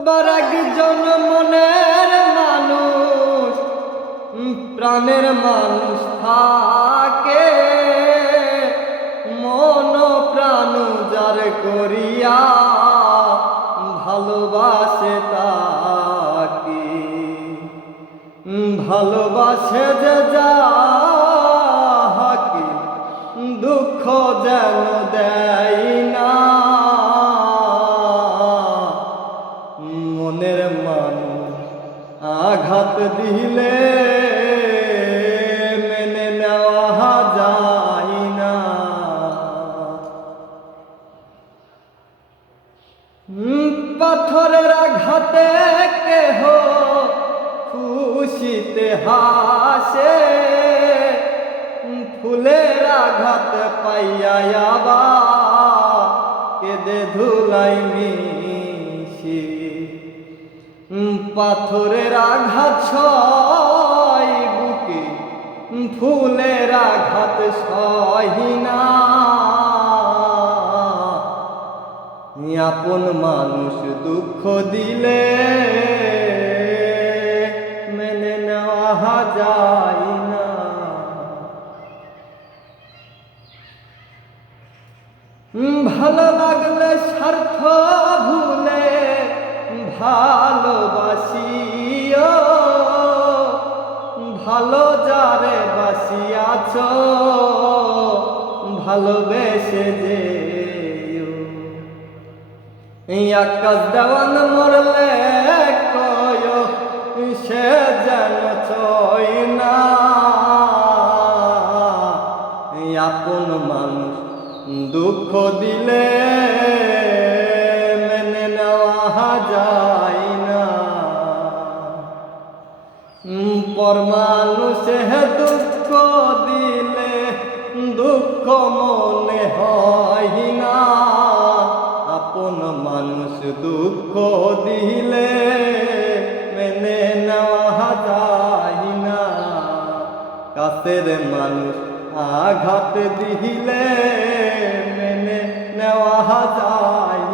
আবার একজন মনের মানুষ প্রাণের মানুষ থাকে, মন প্রাণ যার করিয়া ভালোবাসে তাকে, ভালোবাসে যে যাহাকে দুঃখ যেন দেয় না। মনের মানুষ আঘাত দিলে মেনে নেওয়া যায় না। পাথরের আঘাতে কেহ খুশিতে হাসে, ফুলের আঘাত পাইয়া আবার কেঁদে ধুলাই মিশে। পাথরের আঘাত সয় বুকে, ফুলের আঘাত সহি না। আপন মানুষ দুঃখ দিলে মেনে নেওয়া যায় না। ভালো লাগলে স্বার্থ ভুলে ভালোবাসিও, ভালো যারে বাসিয়াছ ভালোবেসে যেও। আকাশ দেওয়ান মরলে কয় সে যেন ছয় না। আপন মানুষ দুঃখ দিলে মেনে নেওয়া যায় না। পর মানুষে দুঃখ দিলে দুঃখ মনে হয় না। আপন মানুষ দুঃখ দিলে মেনে নেওয়া যায় না। কাছের মানুষ আঘাত দিলে মেনে নেওয়া যায়